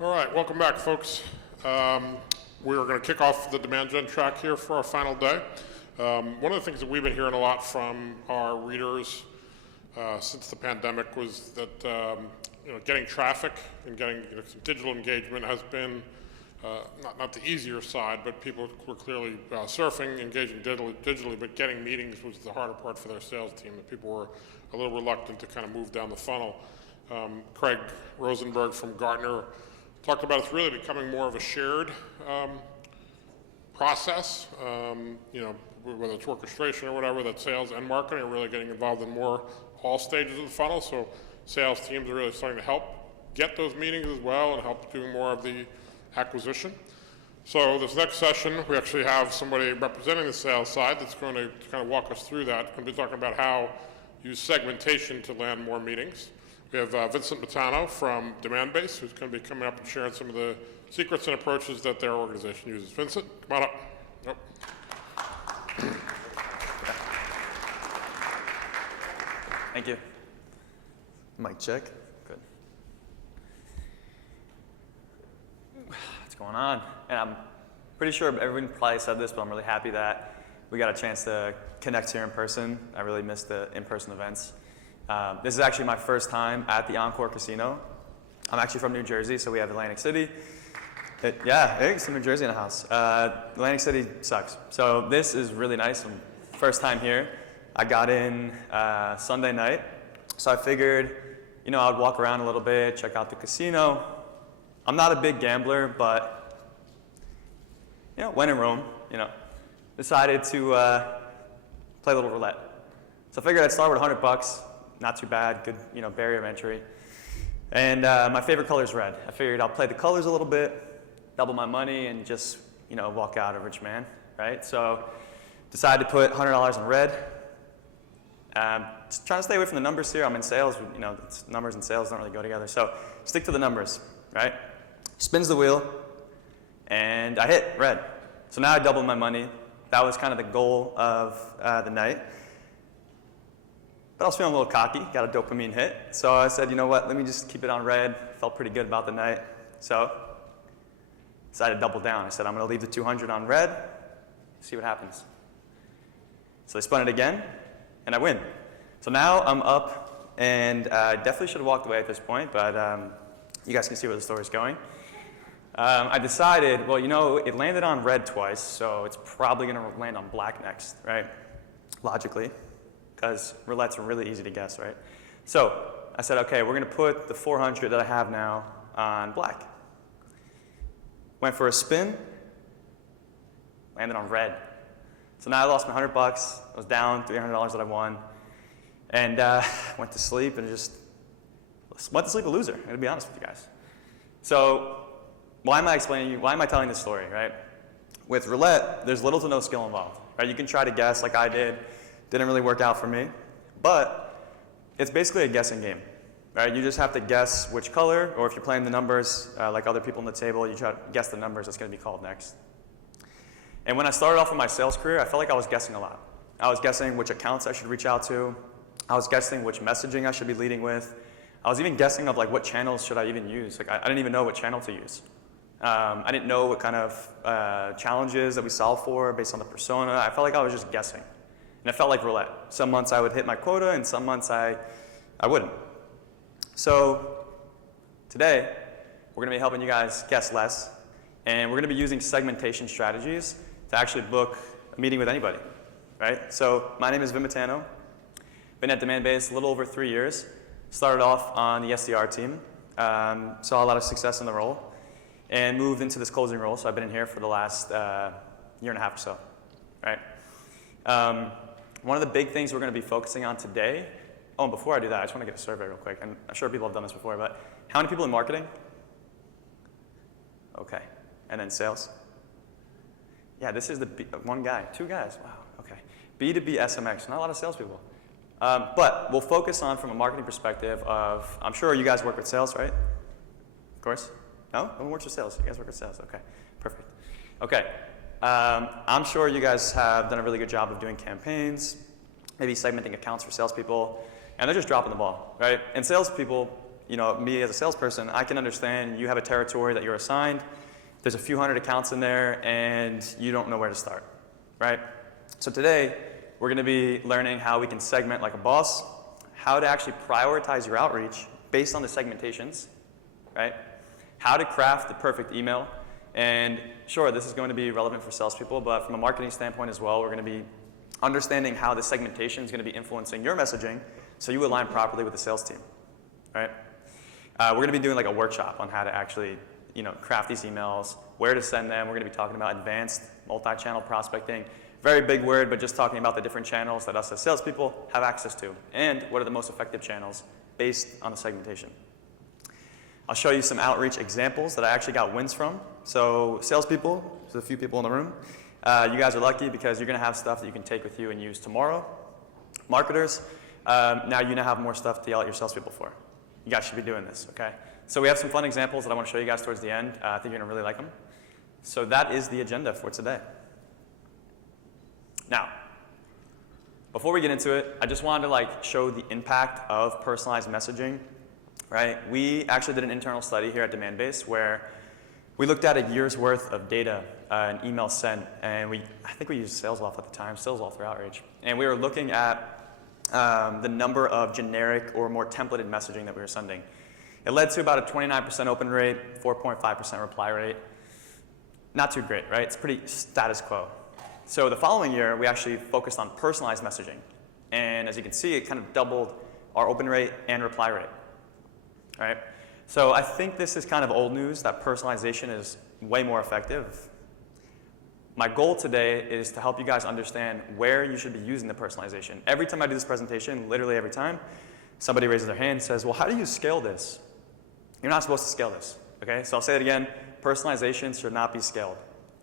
All right, welcome back, folks. We're going to kick off the demand gen track here for our final day. One of the things that we've been hearing a lot from our readers since the pandemic was that getting traffic and getting some digital engagement has been not the easier side, but people were clearly surfing, engaging digitally, but getting meetings was the harder part for their sales team, that people were a little reluctant to kind of move down the funnel. Craig Rosenberg from Gartner talked about it's really becoming more of a shared process, whether it's orchestration or whatever, that sales and marketing are really getting involved in all stages of the funnel. So sales teams are really starting to help get those meetings as well and help doing more of the acquisition. So this next session, we actually have somebody representing the sales side that's going to kind of walk us through that. We're going to be talking about how to use segmentation to land more meetings. We have Vincent Matano from Demandbase, who's going to be coming up and sharing some of the secrets and approaches that their organization uses. Vincent, come on up. Nope. Thank you. Mic check. Good. What's going on? And I'm pretty sure everyone probably said this, but I'm really happy that we got a chance to connect here in person. I really missed the in-person events. This is actually my first time at the Encore Casino. I'm actually from New Jersey, so we have Atlantic City. Some New Jersey in the house. Atlantic City sucks. So this is really nice. First time here. I got in Sunday night, so I figured, I'd walk around a little bit, check out the casino. I'm not a big gambler, but, when in Rome, decided to play a little roulette. So I figured I'd start with $100. Not too bad, good, barrier of entry. And my favorite color is red. I figured I'll play the colors a little bit, double my money, and just, walk out a rich man, right? So decided to put $100 in red. Just trying to stay away from the numbers here. I'm in sales, numbers and sales don't really go together. So stick to the numbers, right? Spins the wheel, and I hit red. So now I doubled my money. That was kind of the goal of the night. But I was feeling a little cocky, got a dopamine hit. So I said, you know what, let me just keep it on red. Felt pretty good about the night. So decided to double down. I said, I'm going to leave the 200 on red, see what happens. So they spun it again, and I win. So now I'm up, and I definitely should have walked away at this point, but you guys can see where the story's going. I decided, well, it landed on red twice, so it's probably going to land on black next, right? Logically. Because roulette's really easy to guess, right? So I said, okay, we're going to put the 400 that I have now on black. Went for a spin, landed on red. So now I lost my $100. I was down $300 that I won, and went to sleep and just went to sleep a loser. I'm going to be honest with you guys. So why am I telling this story, right? With roulette, there's little to no skill involved, right? You can try to guess like I did. Didn't really work out for me, but it's basically a guessing game, right? You just have to guess which color, or if you're playing the numbers, like other people on the table, you try to guess the numbers that's going to be called next. And when I started off with my sales career, I felt like I was guessing a lot. I was guessing which accounts I should reach out to. I was guessing which messaging I should be leading with. I was even guessing of what channels should I even use. I didn't even know what channel to use. I didn't know what kind of challenges that we solve for based on the persona. I felt like I was just guessing. And it felt like roulette. Some months I would hit my quota, and some months I wouldn't. So today, we're going to be helping you guys guess less, and we're going to be using segmentation strategies to actually book a meeting with anybody, right? So my name is Vin Matano. Been at Demandbase a little over 3 years. Started off on the SDR team. Saw a lot of success in the role, and moved into this closing role. So I've been in here for the last year and a half or so, right? One of the big things we're going to be focusing on today, and before I do that, I just want to get a survey real quick. And I'm sure people have done this before, but how many people in marketing? Okay. And then sales? Yeah, this is the one guy, 2 guys. Wow, okay. B2BSMX, not a lot of salespeople. But we'll focus on, from a marketing perspective of, I'm sure you guys work with sales, right? Of course? No? No one works with sales. You guys work with sales. Okay, perfect. Okay. I'm sure you guys have done a really good job of doing campaigns, maybe segmenting accounts for salespeople, and they're just dropping the ball, right? And salespeople, me as a salesperson, I can understand you have a territory that you're assigned. There's a few hundred accounts in there, and you don't know where to start, right? So today, we're going to be learning how we can segment like a boss, how to actually prioritize your outreach based on the segmentations, right? How to craft the perfect email. And sure, this is going to be relevant for salespeople, but from a marketing standpoint as well, we're going to be understanding how the segmentation is going to be influencing your messaging so you align properly with the sales team, right? We're going to be doing like a workshop on how to actually craft these emails, where to send them. We're going to be talking about advanced multi-channel prospecting. Very big word, but just talking about the different channels that us as salespeople have access to, and what are the most effective channels based on the segmentation. I'll show you some outreach examples that I actually got wins from. So salespeople, there's a few people in the room. You guys are lucky because you're going to have stuff that you can take with you and use tomorrow. Marketers, now you have more stuff to yell at your salespeople for. You guys should be doing this, okay? So we have some fun examples that I want to show you guys towards the end. I think you're going to really like them. So that is the agenda for today. Now, before we get into it, I just wanted to show the impact of personalized messaging, right? We actually did an internal study here at Demandbase where we looked at a year's worth of data and emails sent, and I think we used SalesLoft at the time, SalesLoft for outreach, and we were looking at the number of generic or more templated messaging that we were sending. It led to about a 29% open rate, 4.5% reply rate. Not too great, right? It's pretty status quo. So the following year, we actually focused on personalized messaging. And as you can see, it kind of doubled our open rate and reply rate, right? So I think this is kind of old news that personalization is way more effective. My goal today is to help you guys understand where you should be using the personalization. Every time I do this presentation, literally every time, somebody raises their hand and says, well, how do you scale this? You're not supposed to scale this, okay? So I'll say it again, personalization should not be scaled,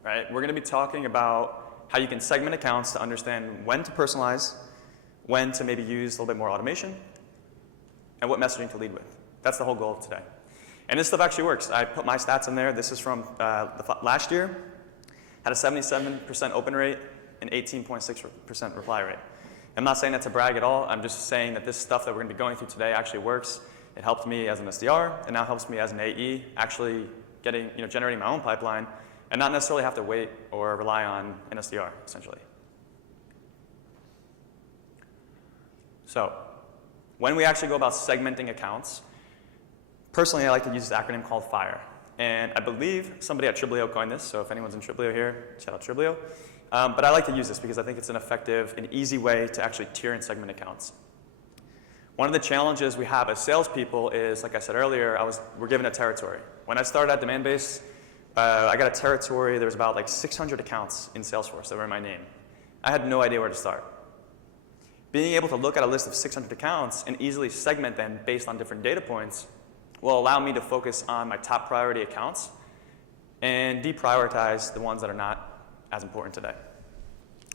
right? We're gonna be talking about how you can segment accounts to understand when to personalize, when to maybe use a little bit more automation, and what messaging to lead with. That's the whole goal of today. And this stuff actually works. I put my stats in there. This is from last year. Had a 77% open rate and 18.6% reply rate. I'm not saying that to brag at all. I'm just saying that this stuff that we're going to be going through today actually works. It helped me as an SDR. It now helps me as an AE actually generating my own pipeline and not necessarily have to wait or rely on an SDR, essentially. So when we actually go about segmenting accounts, personally, I like to use this acronym called FIRE. And I believe somebody at Triblio coined this, so if anyone's in Triblio here, shout out Triblio. But I like to use this because I think it's an effective and easy way to actually tier and segment accounts. One of the challenges we have as salespeople is, like I said earlier, we're given a territory. When I started at Demandbase, I got a territory. There was about 600 accounts in Salesforce that were in my name. I had no idea where to start. Being able to look at a list of 600 accounts and easily segment them based on different data points will allow me to focus on my top priority accounts and deprioritize the ones that are not as important today.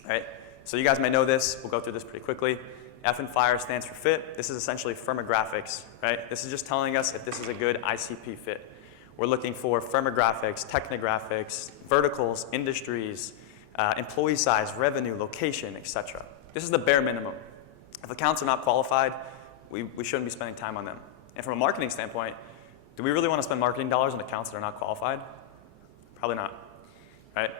All right? So you guys may know this. We'll go through this pretty quickly. F in FIRE stands for fit. This is essentially firmographics, right? This is just telling us if this is a good ICP fit. We're looking for firmographics, technographics, verticals, industries, employee size, revenue, location, etc. This is the bare minimum. If accounts are not qualified, we shouldn't be spending time on them. And from a marketing standpoint, do we really want to spend marketing dollars on accounts that are not qualified? Probably not, right?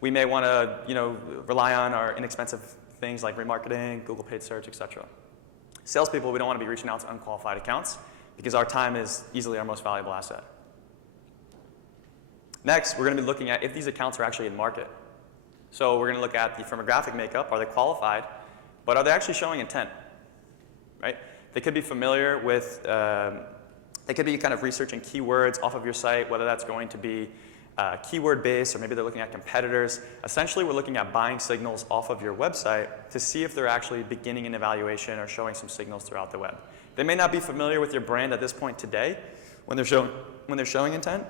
We may want to, rely on our inexpensive things like remarketing, Google paid search, etc. Salespeople, we don't want to be reaching out to unqualified accounts because our time is easily our most valuable asset. Next, we're going to be looking at if these accounts are actually in market. So we're going to look at the firmographic makeup. Are they qualified? But are they actually showing intent? Right? They could be familiar with, they could be kind of researching keywords off of your site, whether that's going to be keyword-based or maybe they're looking at competitors. Essentially, we're looking at buying signals off of your website to see if they're actually beginning an evaluation or showing some signals throughout the web. They may not be familiar with your brand at this point today when they're showing intent,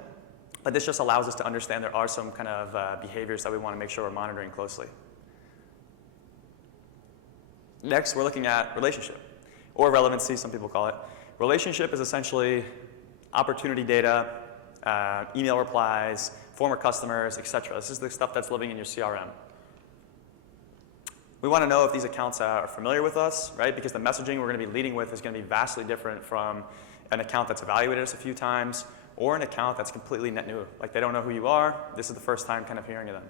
but this just allows us to understand there are some kind of behaviors that we want to make sure we're monitoring closely. Next, we're looking at relationship, or relevancy, some people call it. Relationship is essentially opportunity data, email replies, former customers, etc. This is the stuff that's living in your CRM. We want to know if these accounts are familiar with us, right? Because the messaging we're going to be leading with is going to be vastly different from an account that's evaluated us a few times, or an account that's completely net new. Like they don't know who you are. This is the first time kind of hearing of them.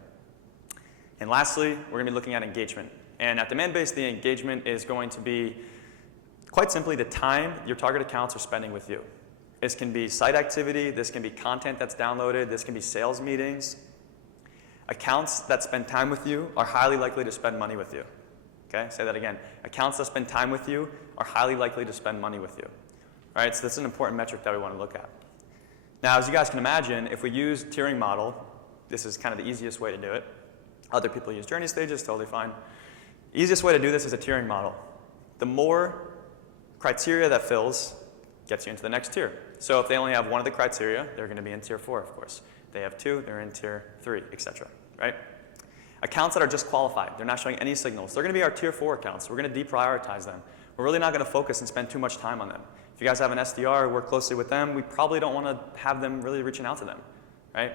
And lastly, we're going to be looking at engagement. And at demand-based, the engagement is going to be quite simply the time your target accounts are spending with you. This can be site activity, this can be content that's downloaded, this can be sales meetings. Accounts that spend time with you are highly likely to spend money with you. Okay, say that again. Accounts that spend time with you are highly likely to spend money with you. All right, so this is an important metric that we want to look at. Now, as you guys can imagine, if we use tiering model, this is kind of the easiest way to do it. Other people use journey stages, totally fine. Easiest way to do this is a tiering model. The more criteria that fills gets you into the next tier. So if they only have one of the criteria, they're going to be in tier 4, of course. If they have 2, they're in tier 3, etc. Right? Accounts that are just qualified, they're not showing any signals. They're going to be our tier 4 accounts. We're going to deprioritize them. We're really not going to focus and spend too much time on them. If you guys have an SDR, work closely with them, we probably don't want to have them really reaching out to them. Right?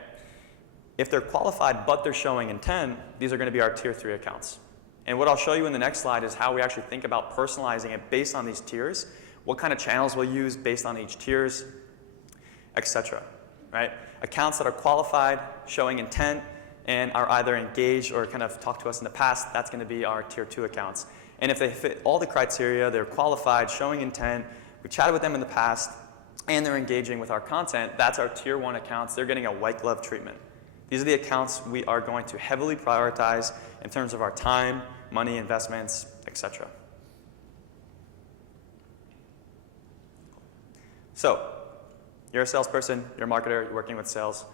If they're qualified but they're showing intent, these are going to be our tier 3 accounts. And what I'll show you in the next slide is how we actually think about personalizing it based on these tiers, what kind of channels we'll use based on each tiers, etc. Right? Accounts that are qualified, showing intent, and are either engaged or kind of talked to us in the past, that's going to be our tier 2 accounts. And if they fit all the criteria, they're qualified, showing intent, we chatted with them in the past, and they're engaging with our content, that's our tier 1 accounts. They're getting a white glove treatment. These are the accounts we are going to heavily prioritize in terms of our time, money, investments, etc. So, you're a salesperson, you're a marketer, you're working with sales.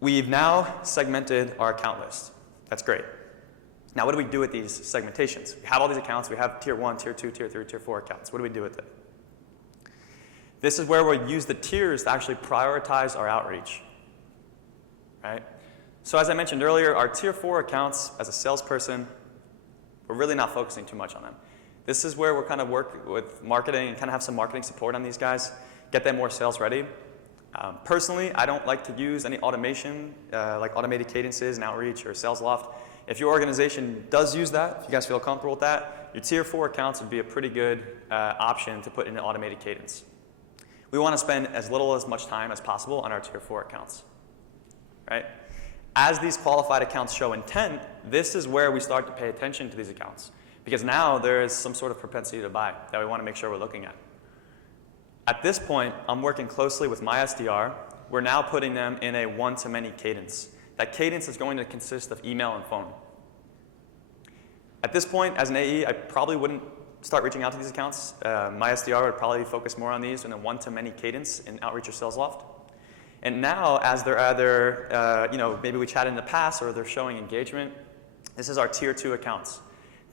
We've now segmented our account list. That's great. Now, what do we do with these segmentations? We have all these accounts. We have tier 1, tier 2, tier 3, tier 4 accounts. What do we do with it? This is where we'll use the tiers to actually prioritize our outreach. Right? So as I mentioned earlier, our tier 4 accounts, as a salesperson, we're really not focusing too much on them. This is where we're kind of work with marketing and kind of have some marketing support on these guys, get them more sales ready. Personally, I don't like to use any automation, like automated cadences and outreach or sales loft. If your organization does use that, if you guys feel comfortable with that, your tier 4 accounts would be a pretty good option to put in an automated cadence. We want to spend as much time as possible on our tier 4 accounts. Right? As these qualified accounts show intent, this is where we start to pay attention to these accounts. Because now there is some sort of propensity to buy that we want to make sure we're looking at. At this point, I'm working closely with my SDR. We're now putting them in a one-to-many cadence. That cadence is going to consist of email and phone. At this point, as an AE, I probably wouldn't start reaching out to these accounts. My SDR would probably focus more on these in a one-to-many cadence in outreach or sales loft. And now, as they're either, maybe we chatted in the past or they're showing engagement, this is our tier 2 accounts.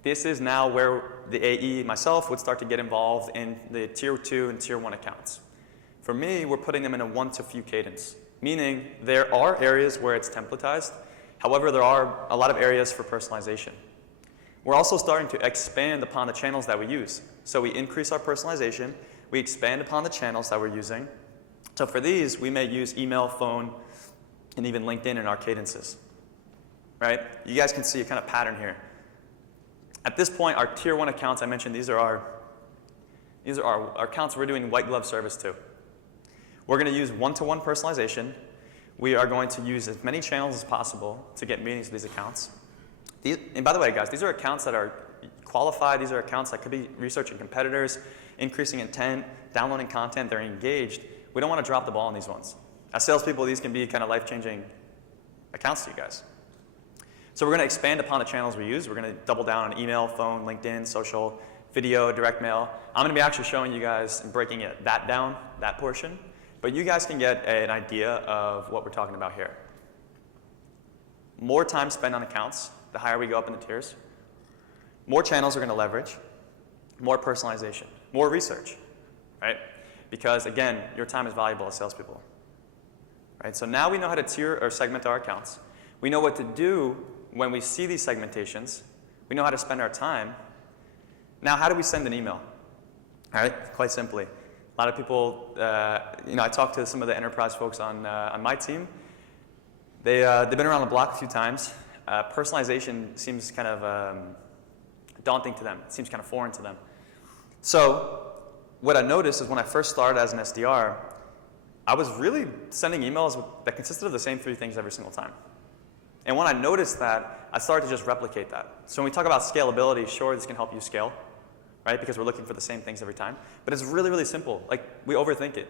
This is now where the AE, myself, would start to get involved in the tier 2 and tier 1 accounts. For me, we're putting them in a one-to-few cadence, meaning there are areas where it's templatized. However, there are a lot of areas for personalization. We're also starting to expand upon the channels that we use. So we increase our personalization, we expand upon the channels that we're using. So for these, we may use email, phone, and even LinkedIn in our cadences. Right? You guys can see a kind of pattern here. At this point, our tier 1 accounts, I mentioned, these are our accounts we're doing white glove service to. We're going to use one-to-one personalization. We are going to use as many channels as possible to get meetings with these accounts. And by the way, guys, these are accounts that are qualified. These are accounts that could be researching competitors, increasing intent, downloading content. They're engaged. We don't want to drop the ball on these ones. As salespeople, these can be kind of life-changing accounts to you guys. So we're going to expand upon the channels we use. We're going to double down on email, phone, LinkedIn, social, video, direct mail. I'm going to be actually showing you guys and breaking that down, that portion. But you guys can get an idea of what we're talking about here. More time spent on accounts, the higher we go up in the tiers. More channels we're going to leverage. More personalization. More research. Right? Because, again, your time is valuable as salespeople. Right? So now we know how to tier or segment our accounts. We know what to do when we see these segmentations. We know how to spend our time. Now, how do we send an email? All right, quite simply. A lot of people, I talked to some of the enterprise folks on my team. They've been around the block a few times. Personalization seems kind of daunting to them. It seems kind of foreign to them. So what I noticed is when I first started as an SDR, I was really sending emails that consisted of the same 3 things every single time. And when I noticed that, I started to just replicate that. So when we talk about scalability, sure, this can help you scale, right? Because we're looking for the same things every time. But it's really, really simple. Like, we overthink it.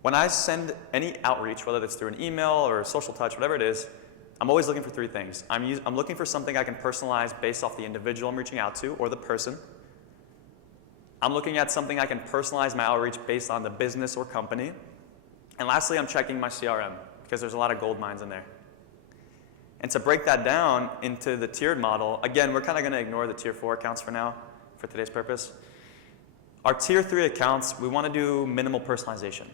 When I send any outreach, whether it's through an email or a social touch, whatever it is, I'm always looking for 3 things. I'm looking for something I can personalize based off the individual I'm reaching out to or the person. I'm looking at something I can personalize my outreach based on the business or company. And lastly, I'm checking my CRM because there's a lot of gold mines in there. And to break that down into the tiered model, again, we're kind of going to ignore the tier 4 accounts for now, for today's purpose. Our tier 3 accounts, we want to do minimal personalization.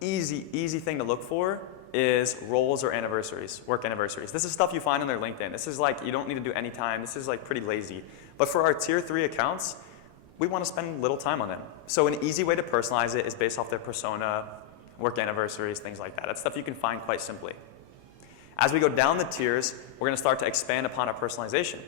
Easy thing to look for is roles or anniversaries, work anniversaries. This is stuff you find on their LinkedIn. This is like, you don't need to do any time. This is like pretty lazy. But for our tier 3 accounts, we want to spend little time on them. So an easy way to personalize it is based off their persona, work anniversaries, things like that. That's stuff you can find quite simply. As we go down the tiers, we're going to start to expand upon our personalization.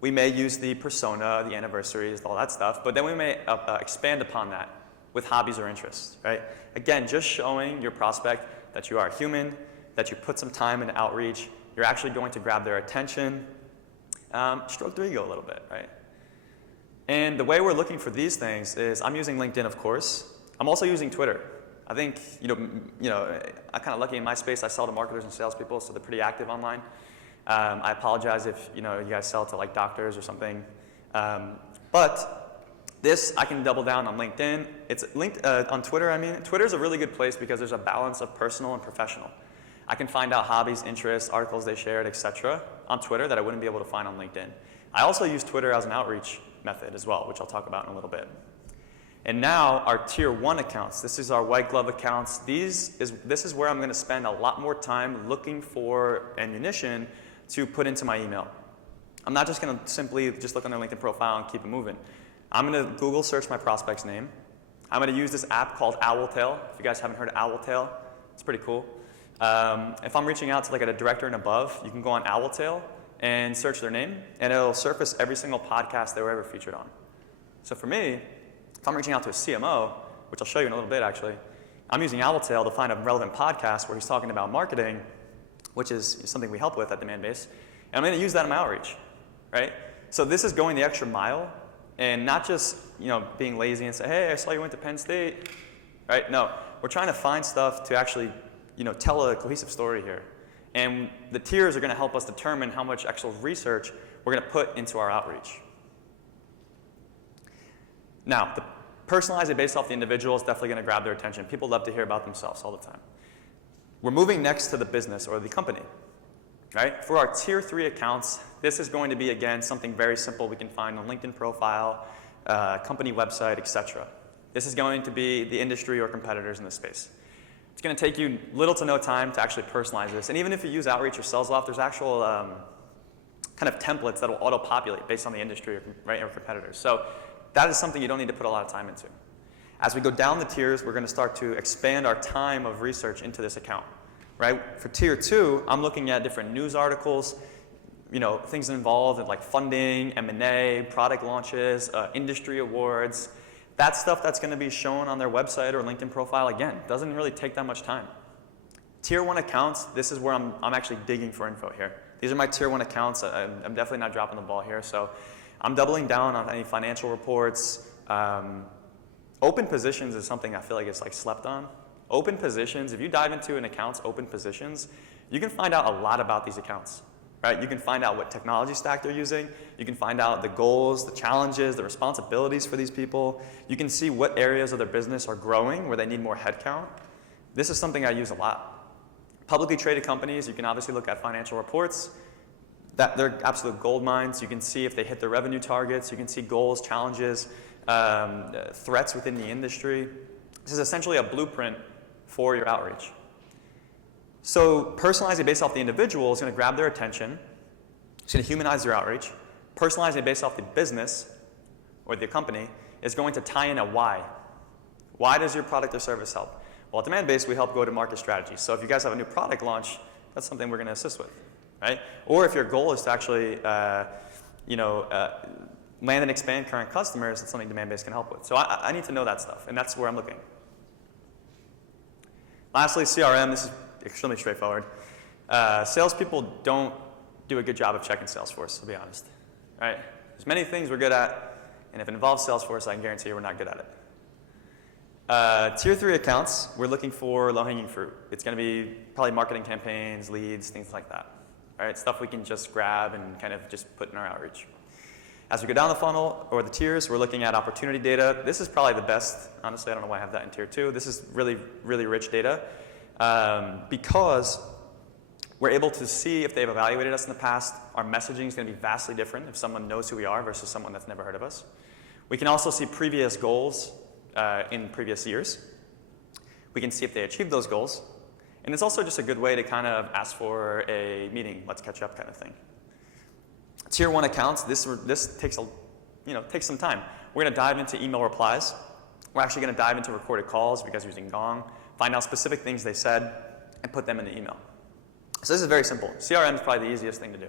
We may use the persona, the anniversaries, all that stuff, but then we may expand upon that with hobbies or interests, right? Again, just showing your prospect that you are human, that you put some time into outreach, you're actually going to grab their attention, stroke their ego a little bit, right? And the way we're looking for these things is I'm using LinkedIn, of course. I'm also using Twitter. I think, I'm kind of lucky in my space. I sell to marketers and salespeople, so they're pretty active online. I apologize if, you guys sell to like doctors or something. But this, I can double down on LinkedIn. It's linked on Twitter, Twitter's a really good place because there's a balance of personal and professional. I can find out hobbies, interests, articles they shared, etc. on Twitter that I wouldn't be able to find on LinkedIn. I also use Twitter as an outreach method as well, which I'll talk about in a little bit. And now our tier 1 accounts, this is our white glove accounts. This is where I'm going to spend a lot more time looking for ammunition to put into my email. I'm not just going to simply just look on their LinkedIn profile and keep it moving. I'm going to Google search my prospect's name. I'm going to use this app called Owltail. If you guys haven't heard of Owltail, it's pretty cool. If I'm reaching out to like a director and above, you can go on Owltail and search their name, and it'll surface every single podcast they were ever featured on. So for me, if I'm reaching out to a CMO, which I'll show you in a little bit actually, I'm using Owltail to find a relevant podcast where he's talking about marketing, which is something we help with at Demand Base, and I'm going to use that in my outreach, right? So this is going the extra mile, and not just being lazy and say, hey, I saw you went to Penn State, right? No, we're trying to find stuff to actually tell a cohesive story here. And the tiers are going to help us determine how much actual research we're going to put into our outreach. Now, the personalize it based off the individual is definitely going to grab their attention. People love to hear about themselves all the time. We're moving next to the business or the company, right? For our tier 3 accounts, this is going to be, again, something very simple we can find on LinkedIn profile, company website, etc. This is going to be the industry or competitors in this space. It's going to take you little to no time to actually personalize this. And even if you use Outreach or SalesLoft, there's actual kind of templates that will auto-populate based on the industry or competitors. So that is something you don't need to put a lot of time into. As we go down the tiers, we're going to start to expand our time of research into this account. Right? For tier 2, I'm looking at different news articles, things involved in like funding, M&A, product launches, industry awards. That stuff that's going to be shown on their website or LinkedIn profile, again, doesn't really take that much time. Tier 1 accounts, this is where I'm actually digging for info here. These are my tier 1 accounts. I'm definitely not dropping the ball here. So I'm doubling down on any financial reports. Open positions is something I feel like is like slept on. Open positions, if you dive into an account's open positions, you can find out a lot about these accounts. Right? You can find out what technology stack they're using. You can find out the goals, the challenges, the responsibilities for these people. You can see what areas of their business are growing where they need more headcount. This is something I use a lot. Publicly traded companies, you can obviously look at financial reports. They're absolute gold mines. You can see if they hit their revenue targets. You can see goals, challenges, threats within the industry. This is essentially a blueprint for your outreach. So personalizing based off the individual is going to grab their attention. It's going to humanize your outreach. Personalizing based off the business or the company is going to tie in a why. Why does your product or service help? Well, at Demand Base, we help go-to-market strategies. So if you guys have a new product launch, that's something we're going to assist with, right? Or if your goal is to actually, land and expand current customers, it's something demand-based can help with. So I need to know that stuff, and that's where I'm looking. Lastly, CRM, this is extremely straightforward. Salespeople don't do a good job of checking Salesforce, to be honest. Right? There's many things we're good at, and if it involves Salesforce, I can guarantee you we're not good at it. Tier 3 accounts, we're looking for low-hanging fruit. It's going to be probably marketing campaigns, leads, things like that. All right? Stuff we can just grab and kind of just put in our outreach. As we go down the funnel, or the tiers, we're looking at opportunity data. This is probably the best. Honestly, I don't know why I have that in tier 2. This is really, really rich data because we're able to see if they've evaluated us in the past. Our messaging is going to be vastly different if someone knows who we are versus someone that's never heard of us. We can also see previous goals in previous years. We can see if they achieved those goals. And it's also just a good way to kind of ask for a meeting, let's catch up kind of thing. Tier 1 accounts, this takes takes some time. We're going to dive into email replies. We're actually going to dive into recorded calls because we're using Gong, find out specific things they said, and put them in the email. So this is very simple. CRM is probably the easiest thing to do.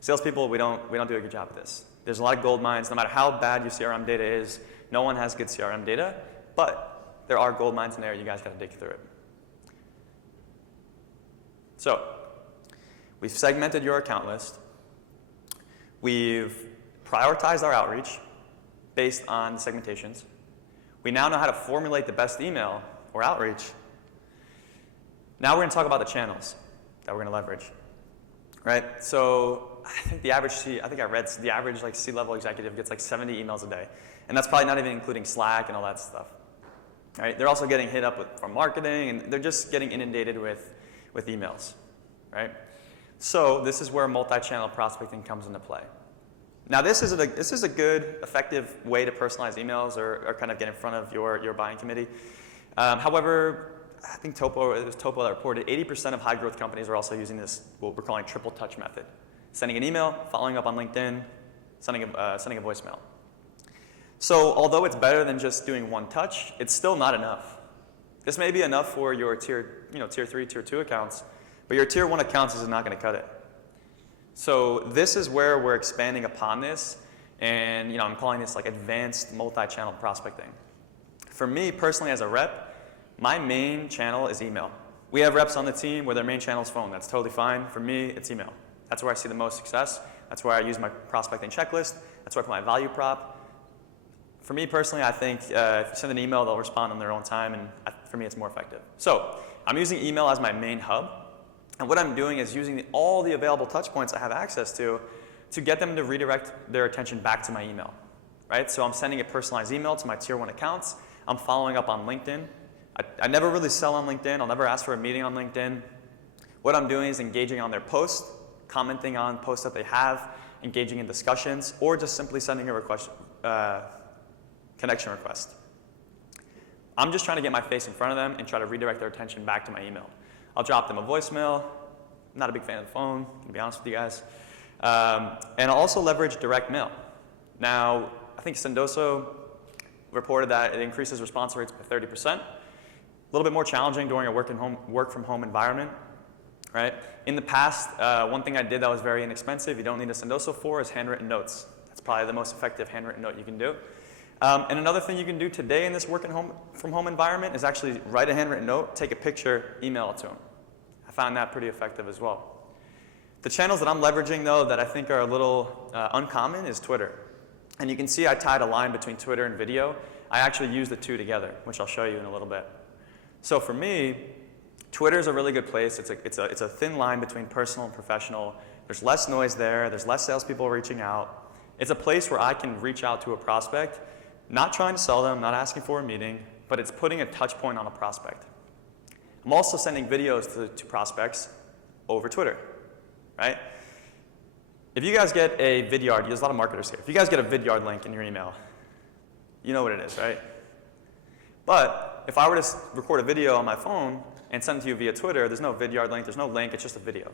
Salespeople, we don't do a good job at this. There's a lot of gold mines. No matter how bad your CRM data is, no one has good CRM data, but there are gold mines in there. You guys got to dig through it. So we've segmented your account list. We've prioritized our outreach based on the segmentations. We now know how to formulate the best email or outreach. Now we're going to talk about the channels that we're going to leverage. Right? So I think I read the average C-level executive gets 70 emails a day. And that's probably not even including Slack and all that stuff. Right? They're also getting hit up from marketing, and they're just getting inundated with emails. Right? So this is where multi-channel prospecting comes into play. Now this is a good, effective way to personalize emails or kind of get in front of your buying committee. However, I think it was Topo that reported 80% of high-growth companies are also using this, what we're calling triple touch method. Sending an email, following up on LinkedIn, sending a voicemail. So although it's better than just doing one touch, it's still not enough. This may be enough for your tier 3, tier 2 accounts, but your tier 1 accounts is not going to cut it. So this is where we're expanding upon this, and I'm calling this advanced multi-channel prospecting. For me personally as a rep, my main channel is email. We have reps on the team where their main channel is phone. That's totally fine. For me, it's email. That's where I see the most success. That's where I use my prospecting checklist. That's where I put my value prop. For me personally, I think if you send an email, they'll respond on their own time, and for me, it's more effective. So I'm using email as my main hub. And what I'm doing is using all the available touch points I have access to get them to redirect their attention back to my email. Right? So I'm sending a personalized email to my tier 1 accounts. I'm following up on LinkedIn. I never really sell on LinkedIn. I'll never ask for a meeting on LinkedIn. What I'm doing is engaging on their posts, commenting on posts that they have, engaging in discussions, or just simply sending a connection request. I'm just trying to get my face in front of them and try to redirect their attention back to my email. I'll drop them a voicemail. I'm not a big fan of the phone, to be honest with you guys. And I'll also leverage direct mail. Now, I think Sendoso reported that it increases response rates by 30%. A little bit more challenging during a work from home environment. Right? In the past, one thing I did that was very inexpensive, you don't need a Sendoso for, is handwritten notes. That's probably the most effective handwritten note you can do. And another thing you can do today in this from home environment is actually write a handwritten note, take a picture, email it to them. I found that pretty effective as well. The channels that I'm leveraging, though, that I think are a little uncommon is Twitter. And you can see I tied a line between Twitter and video. I actually use the two together, which I'll show you in a little bit. So for me, Twitter is a really good place. It's a thin line between personal and professional. There's less noise there. There's less salespeople reaching out. It's a place where I can reach out to a prospect, not trying to sell them, not asking for a meeting, but it's putting a touch point on a prospect. I'm also sending videos to prospects over Twitter, right? If you guys get a Vidyard, there's a lot of marketers here. If you guys get a Vidyard link in your email, you know what it is, right? But if I were to record a video on my phone and send it to you via Twitter, there's no Vidyard link, there's no link, it's just a video.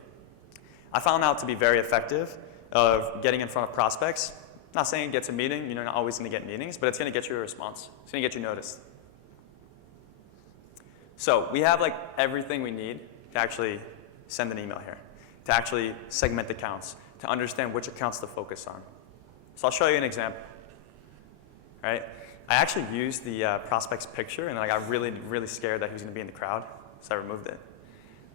I found out to be very effective of getting in front of prospects. Not saying it gets a meeting, you're not always going to get meetings, but it's going to get you a response. It's going to get you noticed. So we have everything we need to actually send an email here, to actually segment accounts, to understand which accounts to focus on. So I'll show you an example. right? I actually used the prospect's picture, and I got really, really scared that he was going to be in the crowd, so I removed it.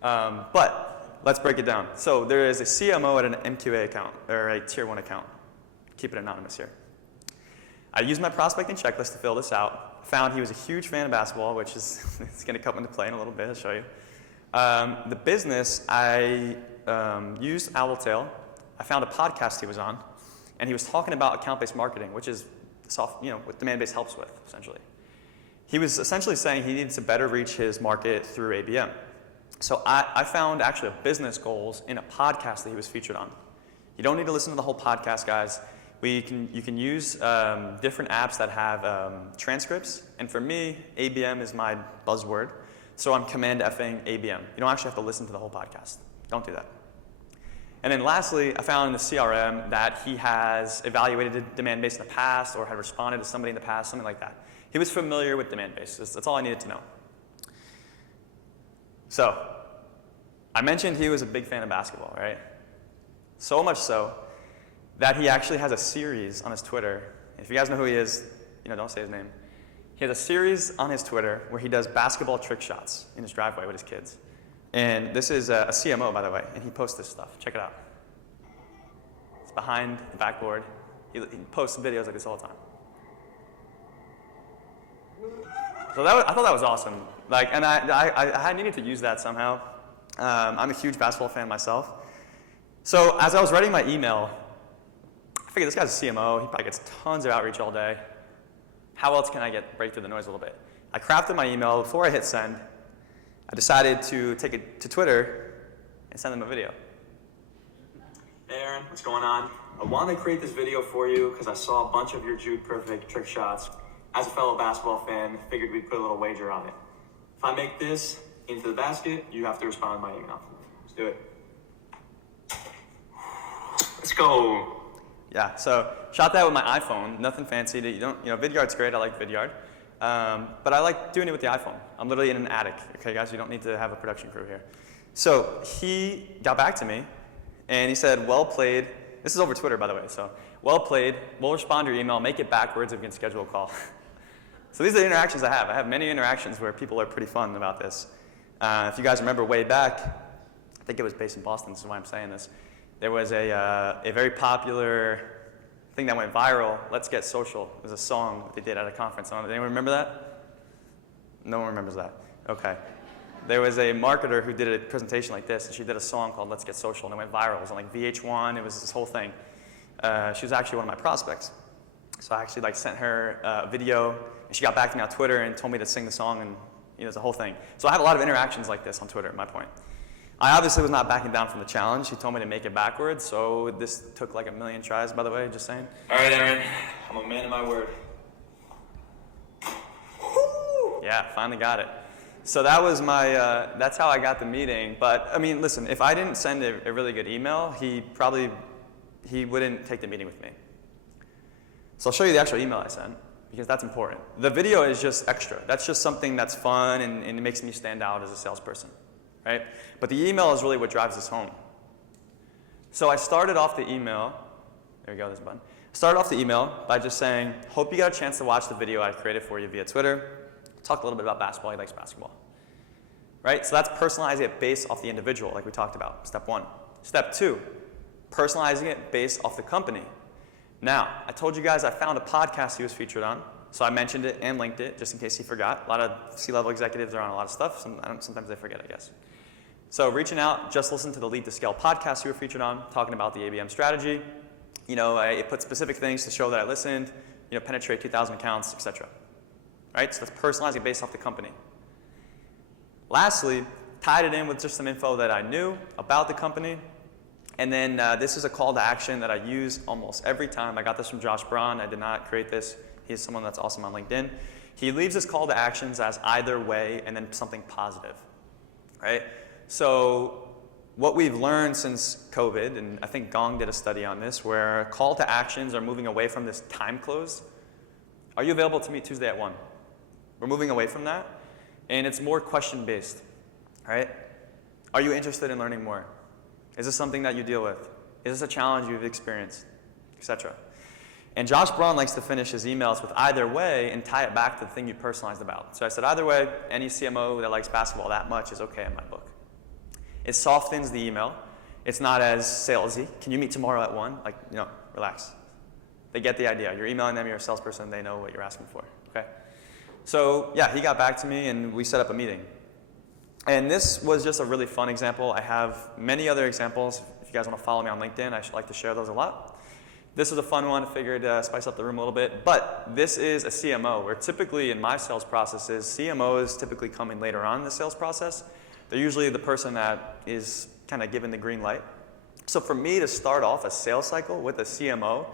But let's break it down. So there is a CMO at an MQA account, or a Tier 1 account. Keep it anonymous here. I used my prospecting checklist to fill this out. Found he was a huge fan of basketball, which is it's going to come into play in a little bit. I'll show you. The business, I used Owltail. I found a podcast he was on, and he was talking about account-based marketing, which is what demand-based helps with, essentially. He was essentially saying he needed to better reach his market through ABM. So I found actually a business goals in a podcast that he was featured on. You don't need to listen to the whole podcast, guys. You can use different apps that have transcripts, and for me, ABM is my buzzword, so I'm command effing ABM. You don't actually have to listen to the whole podcast. Don't do that. And then lastly, I found in the CRM that he has evaluated demand-based in the past or had responded to somebody in the past, something like that. He was familiar with demand-based. That's all I needed to know. So I mentioned he was a big fan of basketball, right? So much so that he actually has a series on his Twitter. If you guys know who he is, don't say his name. He has a series on his Twitter where he does basketball trick shots in his driveway with his kids. And this is a CMO, by the way, and he posts this stuff. Check it out. It's behind the backboard. He posts videos like this all the time. So I thought that was awesome. And I needed to use that somehow. I'm a huge basketball fan myself. So as I was writing my email, I figured this guy's a CMO. He probably gets tons of outreach all day. How else can I break through the noise a little bit? I crafted my email. Before I hit send, I decided to take it to Twitter and send them a video. Hey Aaron, what's going on? I wanted to create this video for you because I saw a bunch of your Jude Perfect trick shots. As a fellow basketball fan, figured we'd put a little wager on it. If I make this into the basket, you have to respond to my email. Let's do it. Let's go. Yeah, so shot that with my iPhone. Nothing fancy. Vidyard's great. I like Vidyard. But I like doing it with the iPhone. I'm literally in an attic. Okay, guys, you don't need to have a production crew here. So he got back to me, and he said, well played. This is over Twitter, by the way. So, well played. We'll respond to your email. Make it backwards if we can schedule a call. So these are the interactions I have. I have many interactions where people are pretty fun about this. If you guys remember way back, I think it was based in Boston. This is why I'm saying this. There was a very popular thing that went viral, Let's Get Social. It was a song that they did at a conference. Anyone remember that? No one remembers that. Okay. There was a marketer who did a presentation like this, and she did a song called Let's Get Social, and it went viral. It was on VH1. It was this whole thing. She was actually one of my prospects. So I actually sent her a video, and she got back to me on Twitter and told me to sing the song, and it's a whole thing. So I have a lot of interactions like this on Twitter, my point. I obviously was not backing down from the challenge. He told me to make it backwards, so this took a million tries, by the way, just saying. All right, Aaron, I'm a man of my word. Yeah, finally got it. So that was that's how I got the meeting. But I mean, listen, if I didn't send a really good email, he wouldn't take the meeting with me. So I'll show you the actual email I sent, because that's important. The video is just extra. That's just something that's fun, and it makes me stand out as a salesperson. Right? But the email is really what drives this home. So I started off the email, there we go, this button. Started off the email by just saying, hope you got a chance to watch the video I created for you via Twitter. Talked a little bit about basketball, he likes basketball. Right? So that's personalizing it based off the individual, like we talked about, step 1. Step 2, personalizing it based off the company. Now, I told you guys I found a podcast he was featured on, so I mentioned it and linked it, just in case he forgot. A lot of C-level executives are on a lot of stuff, sometimes they forget, I guess. So reaching out, just listen to the Lead to Scale podcast you were featured on, talking about the ABM strategy. It put specific things to show that I listened, penetrate 2,000 accounts, etc. Right? So that's personalizing based off the company. Lastly, tied it in with just some info that I knew about the company. And then this is a call to action that I use almost every time. I got this from Josh Braun. I did not create this. He's someone that's awesome on LinkedIn. He leaves his call to actions as either way and then something positive. Right? So what we've learned since COVID, and I think Gong did a study on this, where call to actions are moving away from this time close. Are you available to meet Tuesday at 1? We're moving away from that, and it's more question-based, right? Are you interested in learning more? Is this something that you deal with? Is this a challenge you've experienced, etc.? And Josh Braun likes to finish his emails with either way and tie it back to the thing you personalized about. So I said, either way, any CMO that likes basketball that much is okay in my book. It softens the email. It's not as salesy. Can you meet tomorrow at 1? Like, relax. They get the idea. You're emailing them, you're a salesperson, they know what you're asking for, okay? So yeah, he got back to me and we set up a meeting. And this was just a really fun example. I have many other examples. If you guys want to follow me on LinkedIn, I like to share those a lot. This was a fun one. I figured spice up the room a little bit. But this is a CMO, where typically in my sales processes, CMOs typically come in later on in the sales process. They're usually the person that is kind of given the green light. So for me to start off a sales cycle with a CMO,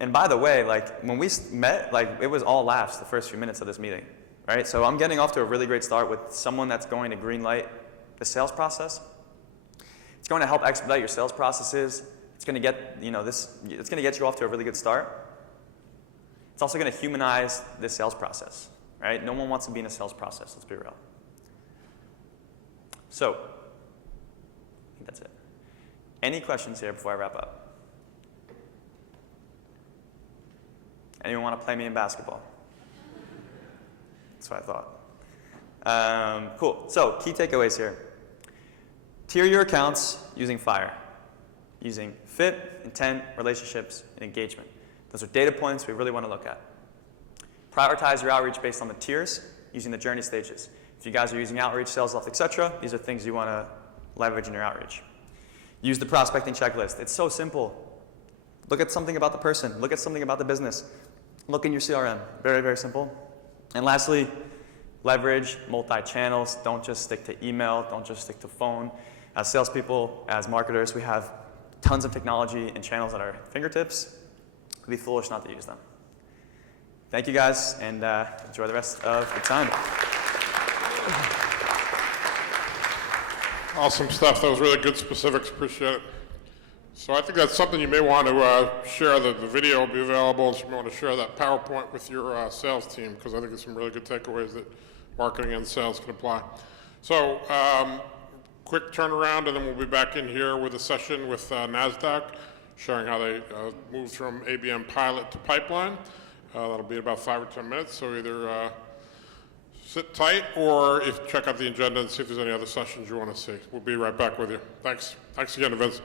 and by the way, like when we met, like it was all laughs the first few minutes of this meeting, right? So I'm getting off to a really great start with someone that's going to green light the sales process. It's going to help expedite your sales processes. It's going to get, it's going to get you off to a really good start. It's also going to humanize this sales process, right? No one wants to be in a sales process, let's be real. So, I think that's it. Any questions here before I wrap up? Anyone want to play me in basketball? That's what I thought. Cool. So, key takeaways here. Tier your accounts using FIRE. Using fit, intent, relationships, and engagement. Those are data points we really want to look at. Prioritize your outreach based on the tiers using the journey stages. If you guys are using outreach, sales loft, etc., these are things you want to leverage in your outreach. Use the prospecting checklist. It's so simple. Look at something about the person. Look at something about the business. Look in your CRM. Very, very simple. And lastly, leverage multi-channels. Don't just stick to email. Don't just stick to phone. As salespeople, as marketers, we have tons of technology and channels at our fingertips. We'd be foolish not to use them. Thank you guys, and enjoy the rest of the time. Awesome stuff. That was really good specifics. Appreciate it. So I think that's something you may want to share. The video will be available, so you may want to share that PowerPoint with your sales team, because I think there's some really good takeaways that marketing and sales can apply. So quick turnaround, and then we'll be back in here with a session with NASDAQ, showing how they moved from ABM pilot to pipeline. That'll be about 5 or 10 minutes, so either sit tight or check out the agenda and see if there's any other sessions you want to see. We'll be right back with you. Thanks. Thanks again, Vince.